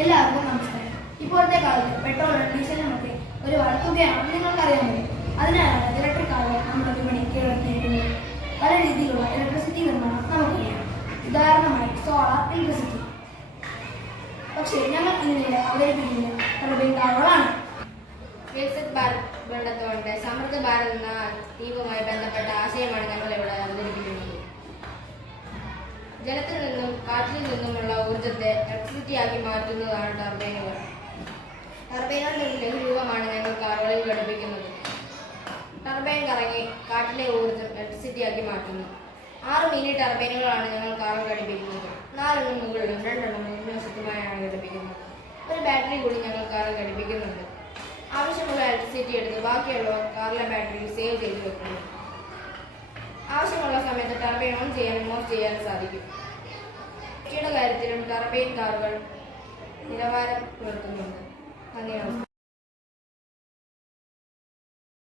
എല്ലാവർക്കും നമസ്കാരം. ഇപ്പോഴത്തെ കാലത്ത് പെട്രോളും ഡീസലിനും ഒക്കെ ഒരു തുകയാണെന്ന് നിങ്ങൾക്കറിയാമോ? അതിനാലാണ് ഇലക്ട്രിക് കാറുകൾ നമ്മുടെ വിപണി കീഴടക്കിയിരിക്കുന്നത്. പല രീതിയിലുള്ള ഇലക്ട്രിസിറ്റി നിർമ്മാണം നമുക്കറിയാം. ഉദാഹരണമായി സോളാർ ഇലക്ട്രിസിറ്റി. പക്ഷേ ഞങ്ങൾ ഇന്നിവിടെ അവതരിപ്പിക്കുന്നത് ടർബൈൻ കാറുകളാണ്. വികസിത് ഭാരത് ബന്ധത്തോടെ സമൃദ്ധ ഭാരത് എന്ന തീവുമായി ബന്ധപ്പെട്ട ആശയമാണ് ഞങ്ങൾ ഇവിടെ അവതരിപ്പിക്കുന്നത്. ജലത്തിൽ നിന്നും കാറ്റിൽ നിന്നുമുള്ള ഊർജത്തെ ഇലക്ട്രിസിറ്റിയാക്കി മാറ്റുന്നതാണ് ടർബൈനുകൾ. ടർബൈനുകളുടെ ലഘുരൂപമാണ് ഞങ്ങൾ കാറുകളിൽ ഘടിപ്പിക്കുന്നത്. ടർബൈൻ കറങ്ങി കാറ്റിലെ ഊർജം ഇലക്ട്രിസിറ്റിയാക്കി മാറ്റുന്നു. 6 മിനി ടർബൈനുകളാണ് ഞങ്ങൾ കാറിൽ ഘടിപ്പിക്കുന്നത്. 4 എണ്ണം മുകളിലും 2 എണ്ണം മുൻവശത്തുമായാണ് ഘടിപ്പിക്കുന്നത്. ഒരു ബാറ്ററി കൂടി ഞങ്ങൾ കാറിൽ ഘടിപ്പിക്കുന്നുണ്ട്. ആവശ്യമുള്ള ഇലക്ട്രിസിറ്റി എടുത്ത് ബാക്കിയുള്ള കാറിലെ ബാറ്ററി സേവ് ചെയ്ത് വെക്കുന്നു. ആവശ്യമുള്ള സമയത്ത് ടർബൈൻ ഓൺ ചെയ്യാനും ഓഫ് ചെയ്യാനും സാധിക്കും. കാര്യത്തിലും ടർബൈൻ കാറുകൾ